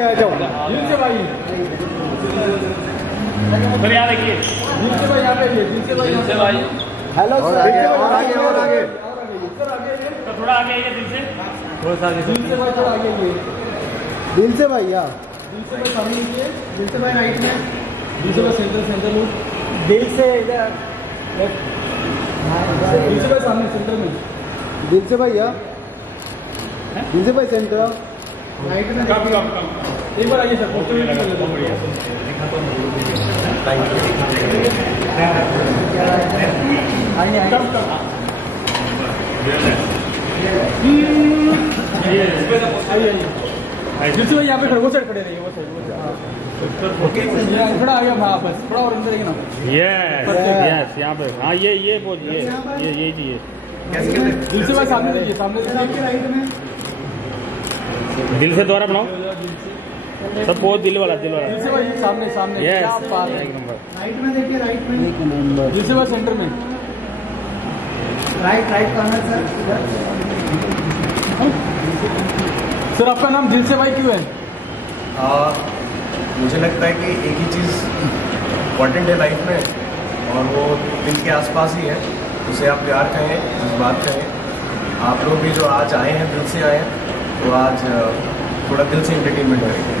दिल से भाई, सर यहाँ देखिए, दिल से भाई, यहाँ पे दिल से भाई, हेलो सर, और आगे सर आगे थोड़ा आगे आइए, दिल से थोड़ा सा आगे, दिल से भाई थोड़ा आगे आइए, दिल से भाई यार, दिल से भाई सामने लीजिए, दिल से भाई राइट में, दिल से भाई सेंटर लूप, दिल से इधर दिल से भाई सामने सेंटर में, दिल से भाई यार, दिल से भाई सेंटर राइट में, कम एक बार आइए सर, पोस्टर में आइए जिससे भाई यहाँ पे खड़े, वो साइड खड़े रहिए, वो साइड थोड़ा आगे, हाँ बस थोड़ा और अंदर ना, यस यहाँ पे, हाँ ये बोलिए, ये दिल से भाई सामने देखिए, सामने राइट में, दिल से द्वारा बनाओ सब, बहुत दिल वाला दिल से भाई सामने यस, एक नंबर राइट में देखिए, राइट में एक नंबर, दिल से भाई सेंटर में, राइट कॉर्नर सर आपका नाम दिल से भाई क्यों है? मुझे लगता है कि एक ही चीज़ इम्पॉर्टेंट है लाइफ में, और वो दिल के आसपास ही है। उसे आप प्यार कहें, जज्बात कहें। आप लोग भी जो आज आए हैं, दिल से आए हैं, तो आज थोड़ा दिल से एंटरटेनमेंट करेंगे।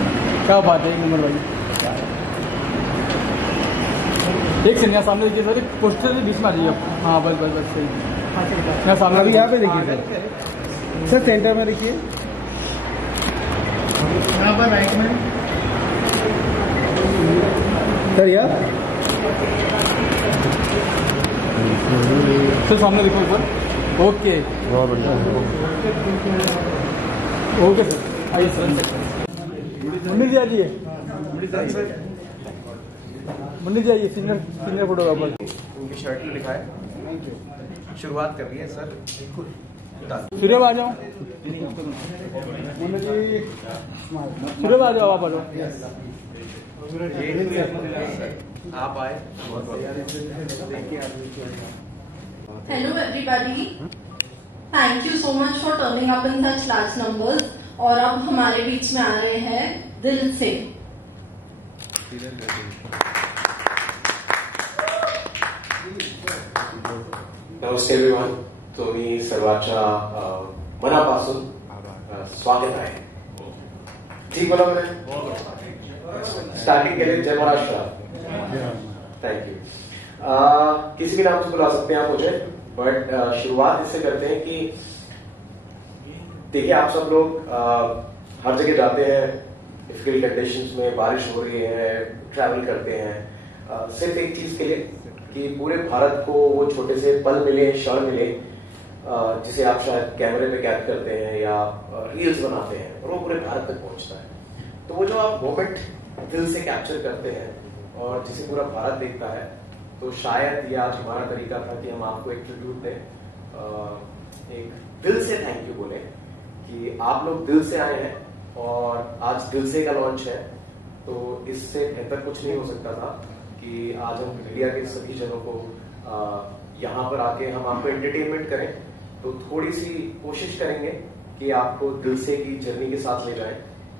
क्या बात है, एक नंबर भाई। एक सेकंड, यहाँ सामने देखिए सर, पोस्टर से बीच में आ जाइए आप, हाँ बस सही, यहाँ सामने अभी यहाँ पे देखिए सर, सेंटर में देखिए, यहाँ पर राइट में सर, यार सर सामने देखो सर, ओके ओके सर, आइए सर, मुन्नी जी आइए, मुन्नी जी आइए, सीनियर फोटोग्राफर, उनकी शर्ट में लिखा है, शुरुआत कर रही है सर, सूर्य आ जाओ, मुन्नी जी सूर्य आ जाओ, आप आ जाओ, आप आए। Hello everybody, thank you so much for turning up in such large numbers. और अब हमारे बीच में आ रहे हैं दिल से। नमस्ते एवरीवन, तुम्ही सर्वांच्या मनापासून स्वागत आहे। ठीक बोला मैंने? स्टार्टिंग के लिए जय महाराष्ट्र, थैंक यू। किसी भी नाम से बुला सकते हैं आप मुझे, बट शुरुआत इससे करते हैं कि देखिए, आप सब लोग हर जगह जाते हैं, डिफिकल्ट कंडीशंस में, बारिश हो रही है, ट्रैवल करते हैं, सिर्फ एक चीज के लिए कि पूरे भारत को वो छोटे से पल मिले, क्षण मिले, जिसे आप शायद कैमरे में कैद करते हैं या रील्स बनाते हैं, और वो पूरे भारत तक पहुंचता है। तो वो जो आप मोमेंट दिल से कैप्चर करते हैं और जिसे पूरा भारत देखता है, तो शायद ये आज हमारा तरीका था कि हम आपको एक ट्रिब्यूट दें, एक दिल से थैंक यू बोले कि आप लोग दिल से आए हैं और आज दिल से का लॉन्च है। तो इससे बेहतर कुछ नहीं हो सकता था कि आज हम मीडिया के सभी जनों को यहाँ पर आके हम आपको एंटरटेनमेंट करें। तो थोड़ी सी कोशिश करेंगे कि आपको दिल से की जर्नी के साथ ले जाएं,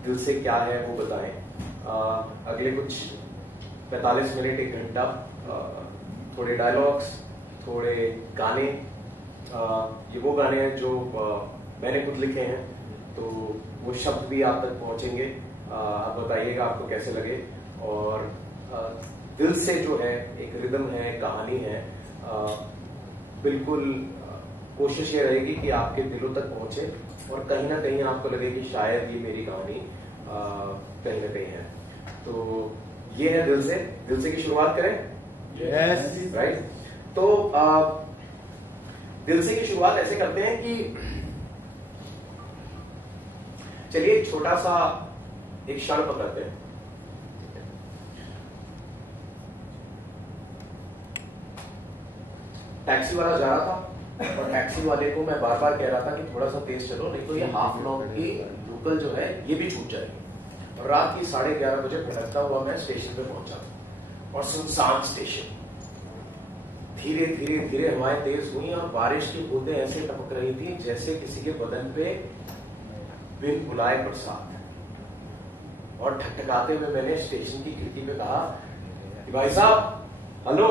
दिल से क्या है वो बताएं। अगले कुछ 45 मिनट, 1 घंटा, थोड़े डायलॉग्स, थोड़े गाने, ये वो गाने हैं जो मैंने खुद लिखे हैं, तो वो शब्द भी आप तक पहुंचेंगे। आप बताइएगा आपको कैसे लगे। और दिल से जो है एक रिदम है, कहानी है, बिल्कुल कोशिश ये रहेगी कि आपके दिलों तक पहुंचे और कहीं ना कहीं आपको लगे कि शायद ये मेरी कहानी कहीं ना कहीं है। तो ये है दिल से की शुरुआत करें। Yes right. तो दिल से की शुरुआत ऐसे करते हैं कि चलिए एक छोटा सा एक क्षण पकड़ते हैं। टैक्सी वाला जा रहा था और टैक्सी वाले को मैं बार बार कह रहा था कि थोड़ा सा तेज चलो, नहीं तो ये हाफ लॉन्ग की लोकल जो है ये भी छूट जाएगी। और रात की 11:30 बजे भटकता हुआ मैं स्टेशन पे पहुंचा और सुनसान स्टेशन, धीरे धीरे धीरे हवाएं तेज हुई और बारिश की बूंदें ऐसे टपक रही थी जैसे किसी के बदन पे बिन बुलाए बरसात। और ठकठकाते हुए मैंने स्टेशन की खिड़की पे कहा कि भाई साहब हेलो,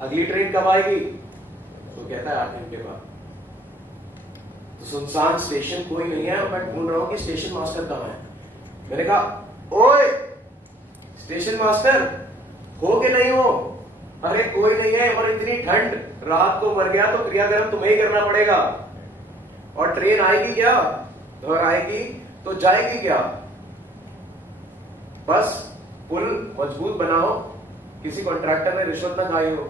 अगली ट्रेन कब आएगी? तो कहता है 8 घंटे बाद। तो सुनसान स्टेशन, कोई नहीं है, और मैं ढूंढ रहा हूं कि स्टेशन मास्टर कहां है। मैंने कहा ओए स्टेशन मास्टर, हो कि नहीं हो? अरे कोई नहीं है, और इतनी ठंड, रात को मर गया तो क्रियाकर्म तुम्हें ही करना पड़ेगा। और ट्रेन आएगी क्या? और आएगी तो जाएगी क्या? बस पुल मजबूत बनाओ, किसी कॉन्ट्रैक्टर ने रिश्वत ना खाई हो,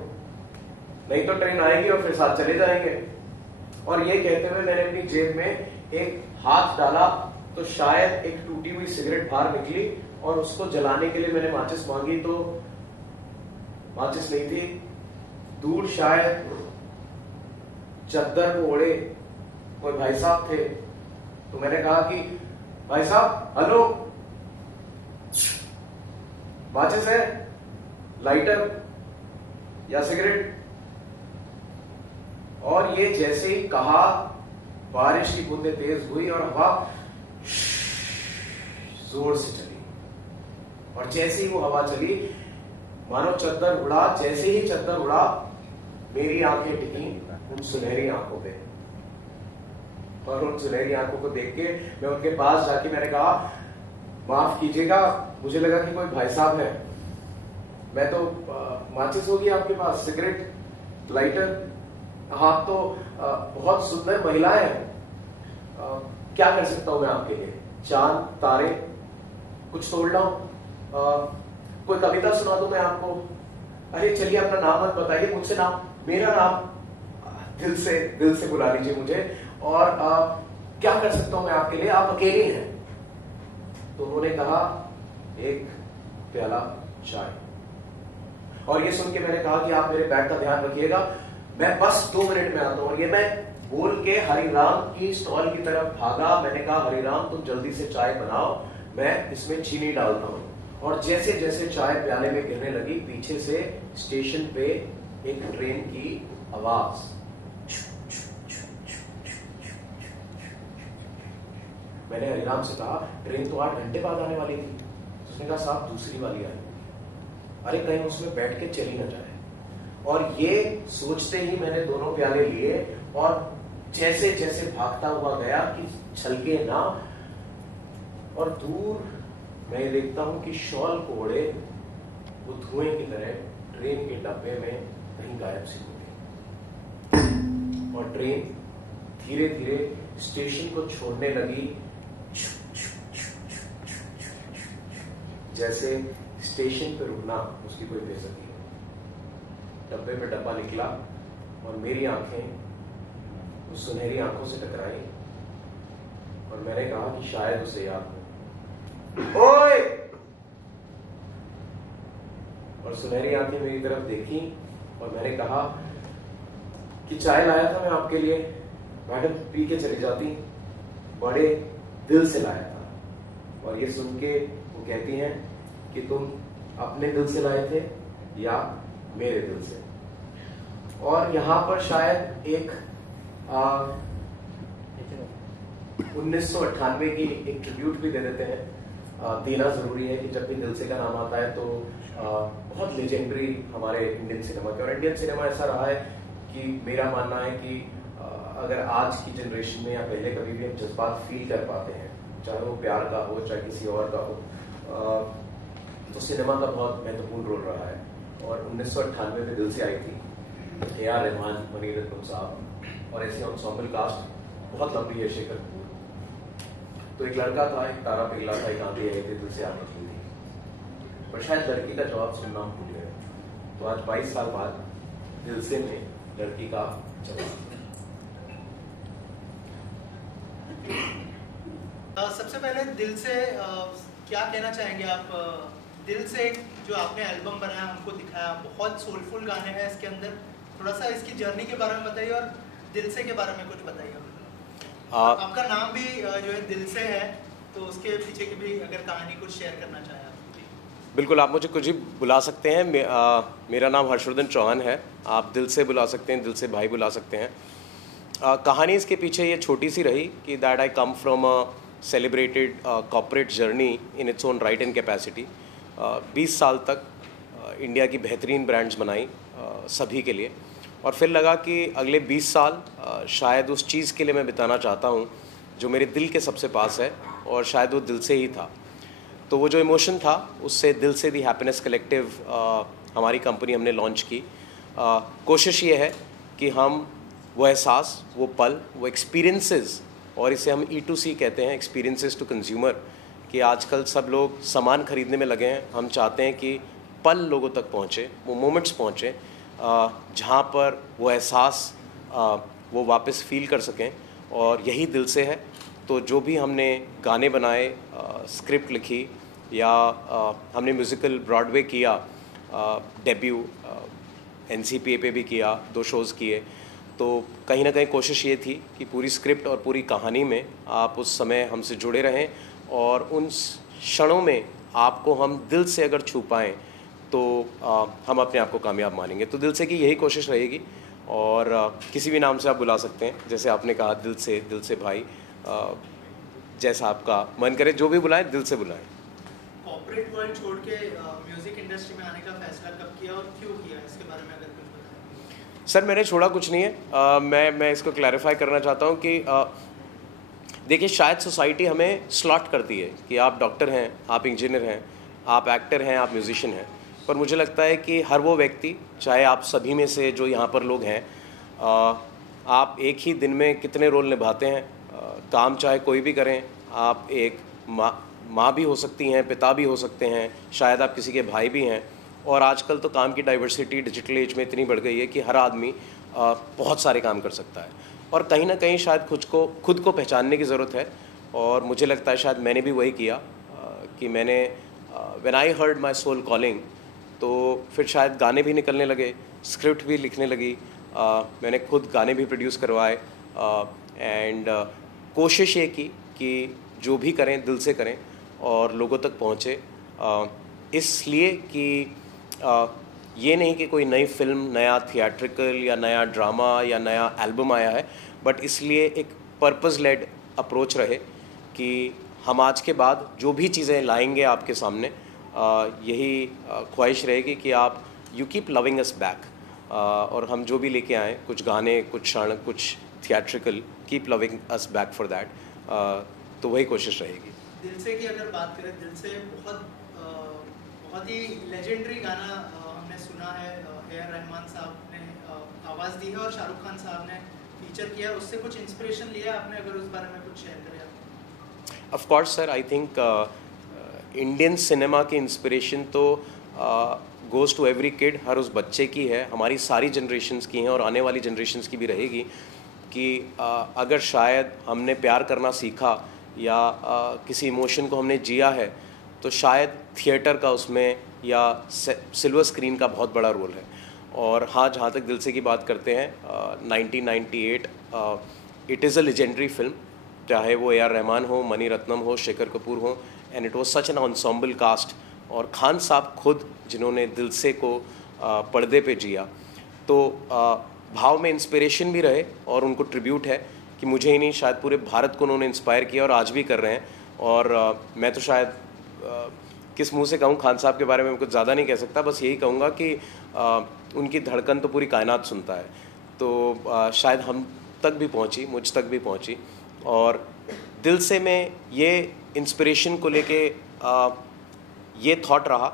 नहीं तो ट्रेन आएगी और फिर साथ चले जाएंगे। और ये कहते हुए मैंने अपनी जेब में एक हाथ डाला तो शायद एक टूटी हुई सिगरेट बाहर निकली, और उसको जलाने के लिए मैंने माचिस मांगी तो माचिस नहीं थी। दूर शायद चद्दर को ओढ़े कोई भाई साहब थे। तो मैंने कहा कि भाई साहब हेलो, माचिस है, लाइटर या सिगरेट? और ये जैसे ही कहा, बारिश की बूंदें तेज हुई और हवा जोर से चली। और जैसे ही वो हवा चली, मानो चद्दर उड़ा। जैसे ही चद्दर उड़ा, मेरी आंखें टिकी उन सुनहरी आंखों पे, और उन सुनहरी आंखों को देख के मैं उनके पास जाके मैंने कहा माफ कीजिएगा, मुझे लगा कि कोई भाई साहब है। मैं तो माचिस होगी आपके पास, सिगरेट, लाइटर? हाँ तो बहुत सुंदर महिलाएं हैं, क्या कर सकता हूं मैं आपके लिए? चांद तारे कुछ तोड़ लाऊं? कोई कविता सुना दूं मैं आपको? अरे चलिए अपना नाम मत बताइए मुझसे, नाम मेरा नाम दिल से बुला लीजिए मुझे, और क्या कर सकता हूं मैं आपके लिए? आप अकेले हैं? तो उन्होंने कहा एक प्याला चाय। और ये सुन के मैंने कहा कि आप मेरे बैग का ध्यान रखिएगा, मैं बस 2 मिनट में आता हूं। और ये मैं बोल के हरिराम की स्टॉल की तरफ भागा। मैंने कहा हरिराम तुम जल्दी से चाय बनाओ, मैं इसमें चीनी डालता हूं। और जैसे जैसे चाय प्याले में गिरने लगी, पीछे से स्टेशन पे एक ट्रेन की आवाज, मैंने हरिराम से कहा ट्रेन तो 8 घंटे बाद आने वाली थी। उसने कहा साहब दूसरी वाली आई। अरे कहीं उसमें बैठ के चली ना जाए। और ये सोचते ही मैंने दोनों प्याले लिए, और जैसे जैसे भागता हुआ गया कि छलके ना। और दूर मैं देखता हूं कि शॉल को ओढ़े वो धुएं की तरह ट्रेन के डब्बे में कहीं गायब सी हो गई। और ट्रेन धीरे धीरे स्टेशन को छोड़ने लगी, जैसे स्टेशन पे रुकना उसकी कोई बेइज्जती है। डब्बे में डब्बा निकला और मेरी आंखें उस सुनहरी आंखों से टकराई, और मैंने कहा कि शायद उसे याद हो। ओए! और सुनहरी आंखें मेरी तरफ देखी, और मैंने कहा कि चाय लाया था मैं आपके लिए, मैडम पी के चली जाती, बड़े दिल से लाया था। और ये सुन के वो कहती हैं कि तुम अपने दिल से लाए थे या मेरे दिल से। और यहां पर शायद एक 1998 की एक ट्रिब्यूट भी दे देते हैं। देना जरूरी है कि जब भी दिल से का नाम आता है तो बहुत लेजेंडरी हमारे इंडियन सिनेमा के, और इंडियन सिनेमा ऐसा रहा है कि मेरा मानना है कि अगर आज की जनरेशन में या पहले कभी भी हम जज्बात फील कर पाते हैं, चाहे वो प्यार का हो चाहे किसी और का हो, तो सिनेमा का बहुत महत्वपूर्ण रोल रहा है। और 1998 में दिल से आई थी A.R. रहमान, मनी रत्नम साहब, और ऐसी एंसेम्बल कास्ट बहुत लंबी है। शेखर कपूर। तो एक लड़का था, एक तारा पिघला था, एक आंधी आई थी, दिल से आग निकली थी। पर शायद लड़की का जवाब सुनना हम भूल गए। तो आज 22 साल बाद दिल से में लड़की का जवाब। सबसे पहले दिल से क्या कहना चाहेंगे आप? दिल से जो आपने एल्बम बनाया, हमको दिखाया, बहुत सोलफुल गाने हैं इसके अंदर। थोड़ा सा इसकी जर्नी के बारे में बताइए, और दिल से के बारे में कुछ बताइए। आपका नाम भी जो है दिल से है, तो उसके पीछे की भी अगर कहानी कुछ शेयर करना चाहें आप। बिल्कुल, आप मुझे कुछ भी बुला सकते हैं। मेरा नाम हर्षवर्धन चौहान है। आप दिल से बुला सकते हैं, दिल से भाई बुला सकते हैं। कहानी इसके पीछे ये छोटी सी रही कि that I come from celebrated corporate journey in its own right and capacity. 20 साल तक इंडिया की बेहतरीन ब्रांड्स बनाई सभी के लिए, और फिर लगा कि अगले 20 साल शायद उस चीज़ के लिए मैं बिताना चाहता हूँ जो मेरे दिल के सबसे पास है, और शायद वो दिल से ही था। तो वो जो इमोशन था उससे दिल से दी हैप्पीनेस कलेक्टिव हमारी कंपनी हमने लॉन्च की। कोशिश ये है कि हम वो एहसास, वो पल, वो एक्सपीरियंसेस, और इसे हम E2C कहते हैं, एक्सपीरियंसेस टू कंज्यूमर, कि आजकल सब लोग सामान खरीदने में लगे हैं। हम चाहते हैं कि पल लोगों तक पहुँचे, वो मोमेंट्स पहुँचे जहाँ पर वो एहसास वो वापस फील कर सकें, और यही दिल से है। तो जो भी हमने गाने बनाए, स्क्रिप्ट लिखी, या हमने म्यूज़िकल ब्रॉडवे किया, डेब्यू NCPA पे भी किया, 2 शोज़ किए, तो कहीं ना कहीं कोशिश ये थी कि पूरी स्क्रिप्ट और पूरी कहानी में आप उस समय हमसे जुड़े रहें, और उन क्षणों में आपको हम दिल से अगर छू पाएँ तो हम अपने आप को कामयाब मानेंगे। तो दिल से की यही कोशिश रहेगी, और किसी भी नाम से आप बुला सकते हैं, जैसे आपने कहा दिल से भाई, जैसा आपका मन करे जो भी बुलाएं, दिल से बुलाएं। कॉर्पोरेट वर्ल्ड छोड़ के म्यूजिक इंडस्ट्री में आने का फैसला कब किया और क्यों किया, इसके बारे में अगर कुछ बताएं। सर मैंने छोड़ा कुछ नहीं है। मैं इसको क्लैरिफाई करना चाहता हूँ कि देखिए, शायद सोसाइटी हमें स्लॉट करती है कि आप डॉक्टर हैं, आप इंजीनियर हैं, आप एक्टर हैं, आप म्यूजिशियन हैं, पर मुझे लगता है कि हर वो व्यक्ति, चाहे आप सभी में से जो यहाँ पर लोग हैं, आप एक ही दिन में कितने रोल निभाते हैं। काम चाहे कोई भी करें, आप एक माँ भी हो सकती हैं, पिता भी हो सकते हैं, शायद आप किसी के भाई भी हैं, और आजकल तो काम की डाइवर्सिटी डिजिटल एज में इतनी बढ़ गई है कि हर आदमी बहुत सारे काम कर सकता है, और कहीं ना कहीं शायद खुद को पहचानने की ज़रूरत है। और मुझे लगता है शायद मैंने भी वही किया कि मैंने when I heard my soul calling, तो फिर शायद गाने भी निकलने लगे, स्क्रिप्ट भी लिखने लगी, मैंने खुद गाने भी प्रोड्यूस करवाए, एंड कोशिश ये की कि जो भी करें दिल से करें और लोगों तक पहुँचे, इसलिए कि ये नहीं कि कोई नई फिल्म, नया थिएट्रिकल या नया ड्रामा या नया एल्बम आया है, बट इसलिए एक पर्पस लेड अप्रोच रहे कि हम आज के बाद जो भी चीज़ें लाएंगे आपके सामने, यही ख्वाहिश रहेगी कि आप you keep loving us back, और हम जो भी लेके आएँ, कुछ गाने, कुछ क्षण, कुछ theatrical, keep loving us back for that, तो वही कोशिश रहेगी। दिल से की अगर बात करें, दिल से बहुत ही लेजेंडरी गाना हमने सुना है, A.R. रहमान साहब ने आवाज़ दी है और शाहरुख खान साहब ने फीचर किया, उससे कुछ इंस्पिरेशन लिया आपने, अगर उस बारे में कुछ शेयर करें। Of course sir, I think Indian cinema की इंस्पिरेशन तो गोज़ टू एवरी किड, हर उस बच्चे की है, हमारी सारी जनरेशन्स की हैं और आने वाली जनरेशन्स की भी रहेगी, कि अगर शायद हमने प्यार करना सीखा या किसी इमोशन को हमने जिया है, तो शायद थिएटर का उसमें या सिल्वर स्क्रीन का बहुत बड़ा रोल है। और हाँ, जहाँ तक दिल से की बात करते हैं, 1998 it is a legendary film, चाहे वो A.R. रहमान हो, मनी रत्नम हो, शेखर कपूर हो, and it was such an ensemble cast, और खान साहब खुद जिन्होंने दिल से को पर्दे पे जिया, तो भाव में इंस्पिरेशन भी रहे, और उनको ट्रिब्यूट है कि मुझे ही नहीं, शायद पूरे भारत को उन्होंने इंस्पायर किया और आज भी कर रहे हैं। और मैं तो शायद किस मुंह से कहूँ, खान साहब के बारे में मैं कुछ ज़्यादा नहीं कह सकता, बस यही कहूँगा कि उनकी धड़कन तो पूरी कायनात सुनता है, तो शायद हम तक भी पहुँची, मुझ तक भी पहुँची। और दिल से मैं ये इंस्पिरेशन को लेके ये थॉट रहा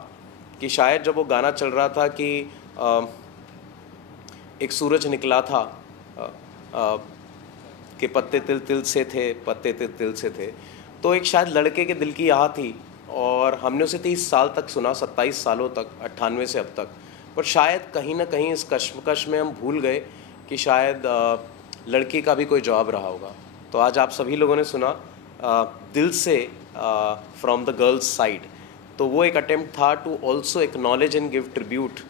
कि शायद जब वो गाना चल रहा था कि एक सूरज निकला था कि पत्ते तिल तिल से थे, पत्ते तिल तिल से थे, तो एक शायद लड़के के दिल की आह थी, और हमने उसे 30 साल तक सुना, 27 सालों तक, 98 से अब तक। पर शायद कहीं ना कहीं इस कश्मकश में हम भूल गए कि शायद लड़की का भी कोई जवाब रहा होगा। तो आज आप सभी लोगों ने सुना दिल से फ्रॉम द गर्ल्स साइड, तो वो एक अटेम्प्ट था to also acknowledge and give tribute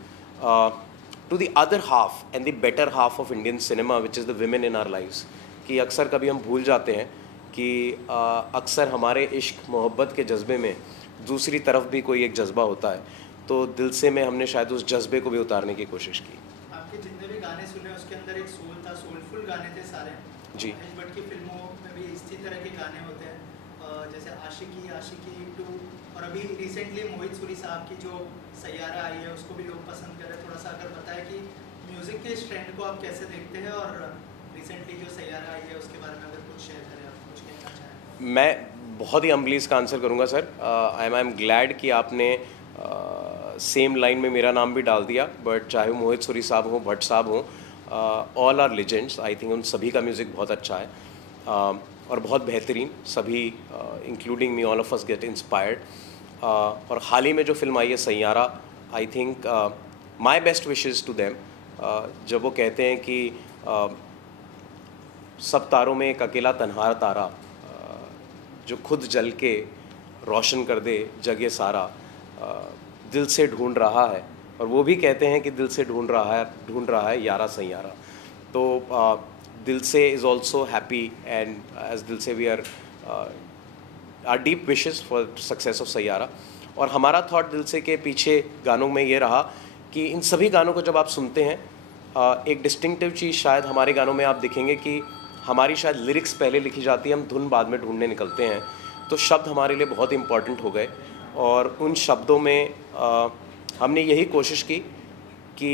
to the other half and the better half of Indian cinema, which is the women in our lives. कि अक्सर कभी हम भूल जाते हैं कि अक्सर हमारे इश्क मोहब्बत के जज्बे में दूसरी तरफ भी कोई एक जज्बा होता है, तो दिल से में हमने शायद उस जज्बे को भी उतारने की कोशिश की। आपके जितने भी गाने सुने उसके अंदर एक सोल था, सोलफुल गाने थे सारे जी। बट की फिल्मों में भी इसी तरह के गाने होते हैं, जैसे आशिकी, आशिकी 2 और अभी रिसेंटली मोहित सूरी साहब की जो सैयारा आई है उसको भी लोग पसंद कर रहे हैं। थोड़ा सा अगर बताएं कि म्यूज़िक के इस ट्रेंड को आप कैसे देखते हैं और रिसेंटली जो सैयारा आई है उसके बारे में अगर कुछ शेयर करें, आप कुछ कहना चाहें। मैं बहुत ही अम्बली इसका आंसर करूंगा सर। आई एम ग्लैड कि आपने सेम लाइन में मेरा नाम भी डाल दिया, बट चाहे वो मोहित सूरी साहब हो, भट्ट साहब हो, all are legends. I think उन सभी का म्यूज़िक बहुत अच्छा है और बहुत बेहतरीन। सभी including me, all of us get inspired. और हाल ही में जो फिल्म आई है Saiyaara, I think my best wishes to them. जब वो कहते हैं कि सब तारों में एक अकेला तन्हा तारा जो खुद जल के रोशन कर दे जग ये सारा, दिल से ढूंढ रहा है। और वो भी कहते हैं कि दिल से ढूंढ रहा है यारा सैयारा। तो दिल से is also happy and as दिल से we are deep wishes for success of Saiyaara. और हमारा थॉट दिल से के पीछे गानों में ये रहा कि इन सभी गानों को जब आप सुनते हैं, एक डिस्टिंक्टिव चीज़ शायद हमारे गानों में आप दिखेंगे कि हमारी शायद लिरिक्स पहले लिखी जाती है, हम धुन बाद में ढूंढने निकलते हैं। तो शब्द हमारे लिए बहुत इंपॉर्टेंट हो गए और उन शब्दों में हमने यही कोशिश की कि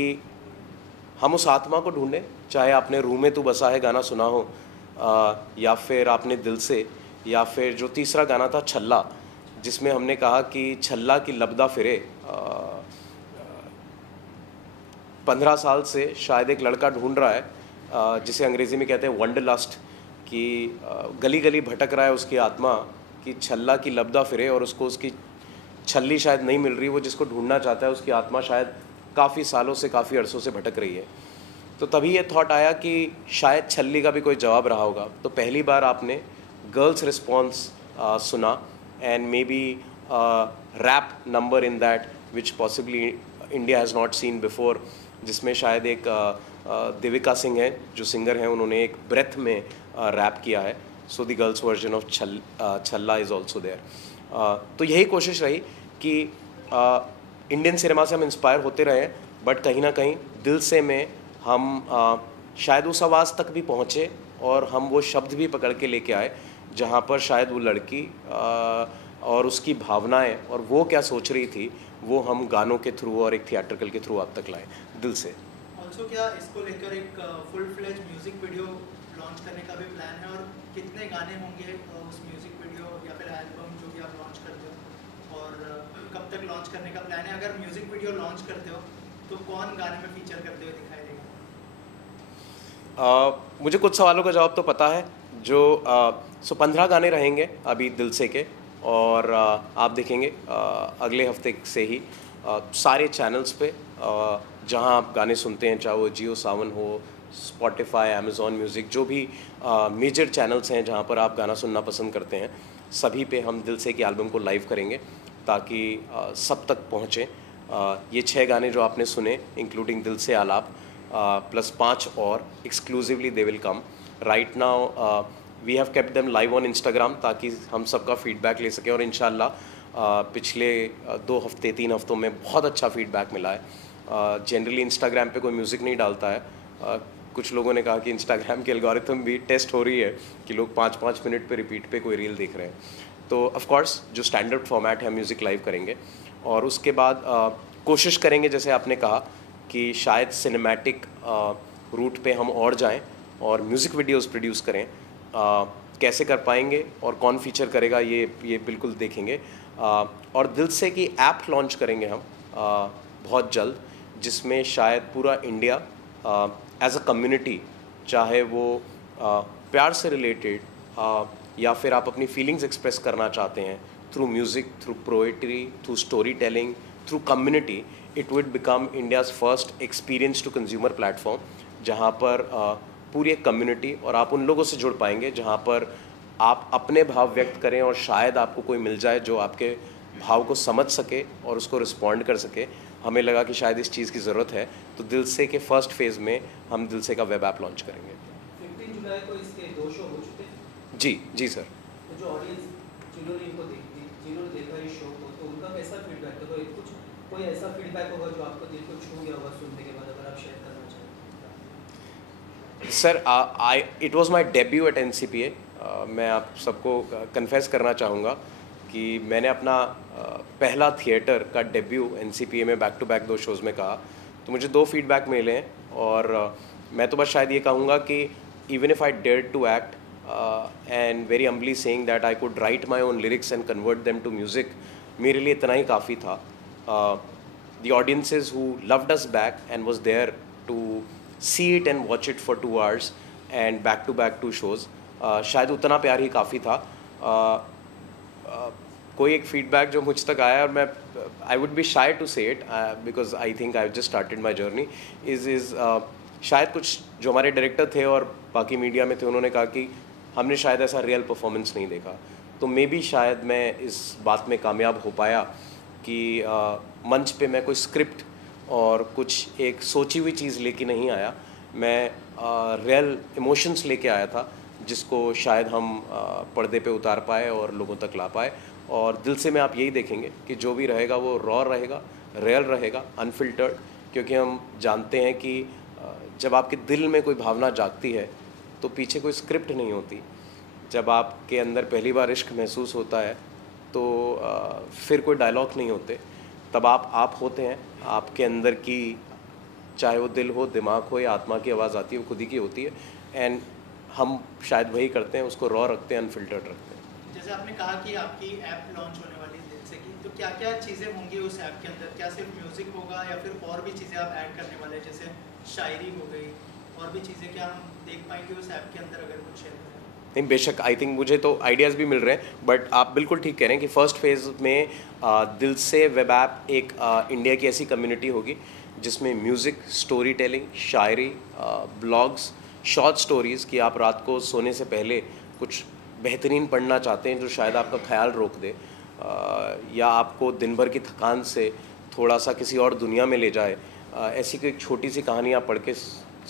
हम उस आत्मा को ढूंढें। चाहे आपने रूह में तू बसा है गाना सुना हो, या फिर आपने दिल से, या फिर जो तीसरा गाना था छल्ला, जिसमें हमने कहा कि छल्ला की लबदा फिरे। 15 साल से शायद एक लड़का ढूंढ रहा है जिसे अंग्रेज़ी में कहते हैं वंडरलस्ट, कि गली गली भटक रहा है उसकी आत्मा कि छल्ला की लबदा फिरे, और उसको उसकी छल्ली शायद नहीं मिल रही। वो जिसको ढूंढना चाहता है उसकी आत्मा शायद काफ़ी सालों से, काफ़ी अरसों से भटक रही है। तो तभी ये थॉट आया कि शायद छल्ली का भी कोई जवाब रहा होगा। तो पहली बार आपने गर्ल्स रिस्पॉन्स सुना, and maybe rap number in that which possibly India has not seen before, जिसमें शायद एक देविका सिंह है जो सिंगर हैं, उन्होंने एक ब्रेथ में रैप किया है। So the girls version of छल्ला इज़ ऑल्सो देयर। तो यही कोशिश रही कि इंडियन सिनेमा से हम इंस्पायर होते रहे, बट कहीं ना कहीं दिल से में हम शायद उस आवाज़ तक भी पहुँचे और हम वो शब्द भी पकड़ के लेके आए जहाँ पर शायद वो लड़की और उसकी भावनाएं और वो क्या सोच रही थी, वो हम गानों के थ्रू और एक थिएट्रिकल के थ्रू आप तक लाए दिल से। ऑल्सो क्या इसको लेकर एक full fledge music video launch करने का भी प्लान है, और कितने गाने होंगे उस म्यूजिक वीडियो या फिर एल्बम जो भी आप लॉन्च करते हो, और कब तक लॉन्च करने का प्लान है? अगर म्यूजिक वीडियो लॉन्च करते हो तो कौन गाने में फीचर करते हुए दिखाई देगा? मुझे कुछ सवालों का जवाब तो पता है। जो 15 गाने रहेंगे अभी दिल से के, और आप देखेंगे अगले हफ्ते से ही सारे चैनल्स पे जहां आप गाने सुनते हैं, चाहे वो जियो सावन हो, स्पॉटिफाई, अमेज़ॉन म्यूज़िक, जो भी मेजर चैनल्स हैं जहां पर आप गाना सुनना पसंद करते हैं, सभी पे हम दिल से की एल्बम को लाइव करेंगे ताकि सब तक पहुँचें। ये 6 गाने जो आपने सुने, इंक्लूडिंग दिल से आलाप, प्लस 5 और exclusively they will come. Right now we have kept them live on Instagram ताकि हम सबका फीडबैक ले सकें, और इंशाल्लाह पिछले 2 हफ्ते 3 हफ्तों में बहुत अच्छा फीडबैक मिला है। जनरली इंस्टाग्राम पे कोई म्यूज़िक नहीं डालता है। कुछ लोगों ने कहा कि इंस्टाग्राम की एल्गोरिथम भी टेस्ट हो रही है कि लोग 5-5 मिनट पे रिपीट पे कोई रील देख रहे हैं। तो ऑफ कोर्स जो स्टैंडर्ड फॉर्मेट है, म्यूज़िक लाइव करेंगे, और उसके बाद कोशिश करेंगे जैसे आपने कहा कि शायद सिनेमैटिक रूट पे हम और जाएं और म्यूज़िक वीडियोस प्रोड्यूस करें। कैसे कर पाएंगे और कौन फीचर करेगा ये बिल्कुल देखेंगे। और दिल से की ऐप लॉन्च करेंगे हम बहुत जल्द, जिसमें शायद पूरा इंडिया एज अ कम्युनिटी, चाहे वो प्यार से रिलेटेड या फिर आप अपनी फीलिंग्स एक्सप्रेस करना चाहते हैं through music, through poetry, through story telling, through community, it would become India's first experience to consumer platform, जहाँ पर पूरी एक कम्युनिटी और आप उन लोगों से जुड़ पाएंगे जहाँ पर आप अपने भाव व्यक्त करें और शायद आपको कोई मिल जाए जो आपके भाव को समझ सके और उसको रिस्पॉन्ड कर सके। हमें लगा कि शायद इस चीज़ की ज़रूरत है, तो दिल से के फर्स्ट फेज़ में हम दिल से का वेब ऐप लॉन्च करेंगे। 15 जुलाई को इसके 2 शो हो चुके हैं। जी सर। तो जो ऑडियंस जिन्होंने देखा इस शो को, तो उनका कैसा फीडबैक था? कोई ऐसा फीडबैक होगा जो आपको दिल को छू गया होगा सुनने के बाद, अगर आप शेयर करना चाहें? Sir, it was my debut at NCPA. मैं आप सबको कन्फेस करना चाहूँगा कि मैंने अपना पहला थिएटर का डेब्यू NCPA में बैक टू बैक 2 शोज़ में कहा, तो मुझे 2 फीडबैक मिले हैं। और मैं तो बस शायद ये कहूँगा कि even if I dared to act and very humbly saying that I could write my own lyrics and convert them to music, मेरे लिए इतना ही काफ़ी था। The audiences who loved us back and was there to see it and watch it for 2 hours and back to back 2 shows, शायद उतना प्यार ही काफ़ी था। कोई एक फीडबैक जो मुझ तक आया, और मैं I would be shy to say it because I think I just started my journey, is शायद कुछ जो हमारे डायरेक्टर थे और बाकी मीडिया में थे, उन्होंने कहा कि हमने शायद ऐसा रियल परफॉर्मेंस नहीं देखा। तो मे बी शायद मैं इस बात में कामयाब हो पाया कि मंच पे मैं कोई स्क्रिप्ट और कुछ एक सोची हुई चीज़ लेके नहीं आया, मैं रियल इमोशंस लेके आया था, जिसको शायद हम पर्दे पे उतार पाए और लोगों तक ला पाए। और दिल से में आप यही देखेंगे कि जो भी रहेगा वो रॉ रहेगा, रियल रहेगा, अनफिल्टर्ड, क्योंकि हम जानते हैं कि जब आपके दिल में कोई भावना जागती है तो पीछे कोई स्क्रिप्ट नहीं होती। जब आपके अंदर पहली बार इश्क महसूस होता है तो फिर कोई डायलॉग नहीं होते, तब आप होते हैं। आपके अंदर की, चाहे वो दिल हो, दिमाग हो या आत्मा की आवाज़ आती है, वो खुद ही की होती है। एंड हम शायद वही करते हैं, उसको रॉ रखते हैं, अनफिल्टर्ड रखते हैं। जैसे आपने कहा कि आपकी ऐप लॉन्च होने वाली दिल से की, तो क्या क्या चीज़ें होंगी उस ऐप के अंदर? क्या सिर्फ म्यूज़िक होगा या फिर और भी चीज़ें आप ऐड करने वाले हैं, जैसे शायरी हो गई, और भी चीज़ें क्या हम देख पाएंगे उस ऐप के अंदर, अगर कुछ शेयर करें? नहीं, बेशक, आई थिंक मुझे तो आइडियाज़ भी मिल रहे हैं, बट आप बिल्कुल ठीक कह रहे हैं कि फ़र्स्ट फेज़ में दिल से वेब ऐप एक इंडिया की ऐसी कम्युनिटी होगी जिसमें म्यूज़िक, स्टोरी टेलिंग, शायरी, ब्लॉग्स, शॉर्ट स्टोरीज़ की आप रात को सोने से पहले कुछ बेहतरीन पढ़ना चाहते हैं जो शायद आपका ख्याल रोक दे, या आपको दिन भर की थकान से थोड़ा सा किसी और दुनिया में ले जाए, ऐसी कोई छोटी सी कहानी आप पढ़ के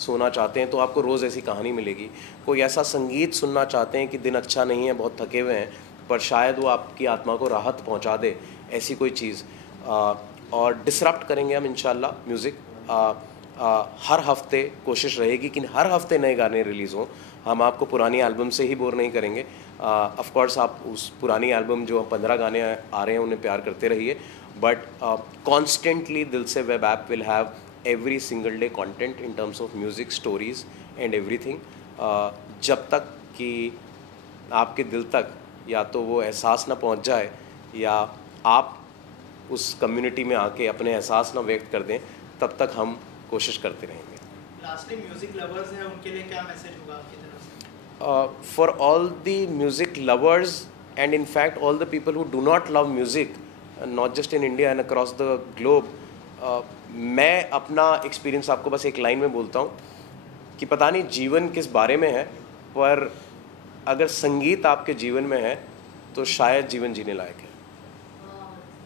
सोना चाहते हैं तो आपको रोज़ ऐसी कहानी मिलेगी। कोई ऐसा संगीत सुनना चाहते हैं कि दिन अच्छा नहीं है, बहुत थके हुए हैं, पर शायद वो आपकी आत्मा को राहत पहुंचा दे, ऐसी कोई चीज़। और डिसरप्ट करेंगे हम इंशाल्लाह म्यूज़िक। हर हफ्ते कोशिश रहेगी कि हर हफ्ते नए गाने रिलीज़ हों। हम आपको पुरानी एल्बम से ही बोर नहीं करेंगे। ऑफ कोर्स आप उस पुरानी एल्बम जो 15 गाने आ रहे हैं उन्हें प्यार करते रहिए, बट कॉन्स्टेंटली दिल से web app will have every single day content in terms of music, stories and everything, जब तक कि आपके दिल तक या तो वो एहसास ना पहुंच जाए या आप उस कम्युनिटी में आके अपने एहसास ना व्यक्त कर दें, तब तक हम कोशिश करते रहेंगे। लास्टली म्यूजिक लवर्स हैं, उनके लिए क्या मैसेज होगा आपकी तरफ से? For all the music lovers and in fact all the people who do not love music, not just in India and across the globe, मैं अपना एक्सपीरियंस आपको बस एक लाइन में बोलता हूँ कि पता नहीं जीवन किस बारे में है, पर अगर संगीत आपके जीवन में है तो शायद जीवन जीने लायक है।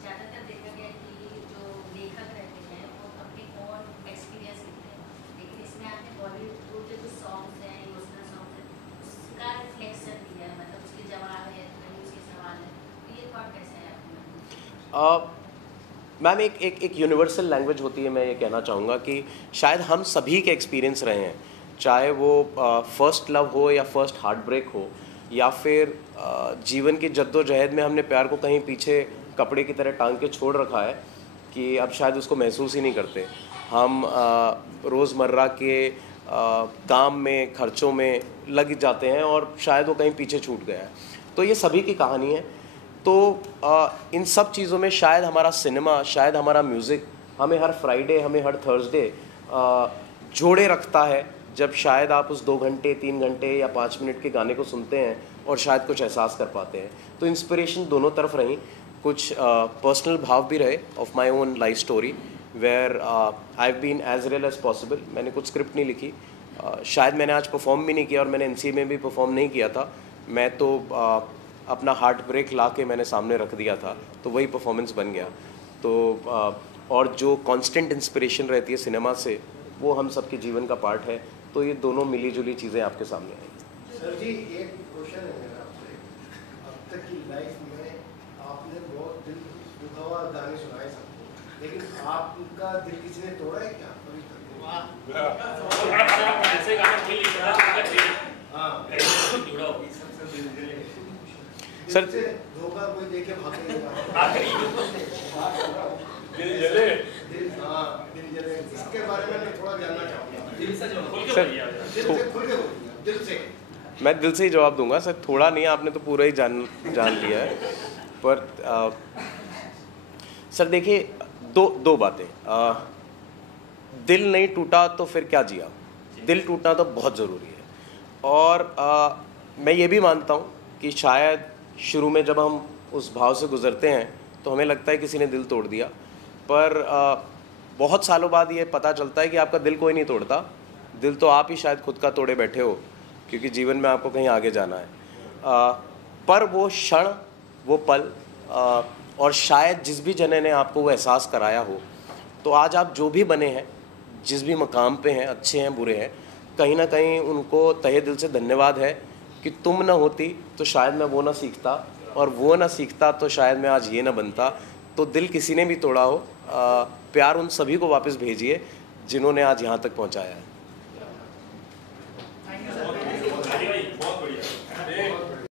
ज़्यादातर देखा गया कि जो लेखक रहते हैं वो अपने और एक्सपीरियंस लिखते हैं, लेकिन इसमें आपने बॉलीवुड के कुछ सॉन्ग्स हैं, इमोशनल सॉन्ग्स हैं, उसका रिफ्लेक्शन दिया है, मतलब उसके जवाब है, कहीं उसके सवाल है, तो ये थॉट कैसा है आपका? मैम, एक यूनिवर्सल लैंग्वेज होती है। मैं ये कहना चाहूँगा कि शायद हम सभी के एक्सपीरियंस रहे हैं, चाहे वो फर्स्ट लव हो या फर्स्ट हार्ट ब्रेक हो, या फिर जीवन की जद्दोजहद में हमने प्यार को कहीं पीछे कपड़े की तरह टांग के छोड़ रखा है कि अब शायद उसको महसूस ही नहीं करते। हम रोज़मर्रा के काम में, खर्चों में लग जाते हैं और शायद वो कहीं पीछे छूट गया है। तो ये सभी की कहानी है। तो इन सब चीज़ों में शायद हमारा सिनेमा, शायद हमारा म्यूज़िक हमें हर फ्राइडे, हमें हर थर्सडे जोड़े रखता है, जब शायद आप उस 2 घंटे, 3 घंटे या 5 मिनट के गाने को सुनते हैं और शायद कुछ एहसास कर पाते हैं। तो इंस्पिरेशन दोनों तरफ रही, कुछ पर्सनल भाव भी रहे of my own life story, where I have been as real as possible. मैंने कुछ स्क्रिप्ट नहीं लिखी, शायद मैंने आज परफॉर्म भी नहीं किया और मैंने NCA में भी परफॉर्म नहीं किया था। मैं तो अपना हार्ट ब्रेक ला के मैंने सामने रख दिया था, तो वही परफॉर्मेंस बन गया। तो और जो कांस्टेंट इंस्पिरेशन रहती है सिनेमा से, वो हम सबके जीवन का पार्ट है। तो ये दोनों मिली जुली चीज़ें आपके सामने आएंगी। सर जी, एक क्वेश्चन है मेरा आपसे। अब तक की लाइफ में आपने बहुत दिल दुखावा गाने सुनाए सबको, लेकिन आपका दिल किसी ने तोड़ा है क्या अभी तक? ऐसे गाने हाँ, सर धोखा कोई दे के भागेगा। दिल जले। हाँ, दिल जले। इसके बारे में मैं थोड़ा जानना चाहूँगा। दिल से जवाब। सर दिल से खुल के बोलिए, दिल से। मैं दिल से ही जवाब दूंगा सर, थोड़ा नहीं, आपने तो पूरा ही जान लिया है। पर सर देखिए, दो बातें। दिल नहीं टूटा तो फिर क्या जिया। दिल टूटना तो बहुत ज़रूरी है। और मैं ये भी मानता हूँ कि शायद शुरू में जब हम उस भाव से गुज़रते हैं तो हमें लगता है किसी ने दिल तोड़ दिया, पर बहुत सालों बाद ये पता चलता है कि आपका दिल कोई नहीं तोड़ता, दिल तो आप ही शायद खुद का तोड़े बैठे हो, क्योंकि जीवन में आपको कहीं आगे जाना है। पर वो क्षण, वो पल, और शायद जिस भी जने ने आपको वो एहसास कराया हो, तो आज आप जो भी बने हैं, जिस भी मकाम पे हैं, अच्छे हैं बुरे हैं, कहीं ना कहीं उनको तहे दिल से धन्यवाद है कि तुम ना होती तो शायद मैं वो ना सीखता, और वो ना सीखता तो शायद मैं आज ये ना बनता। तो दिल किसी ने भी तोड़ा हो, प्यार उन सभी को वापस भेजिए जिन्होंने आज यहाँ तक पहुँचाया है।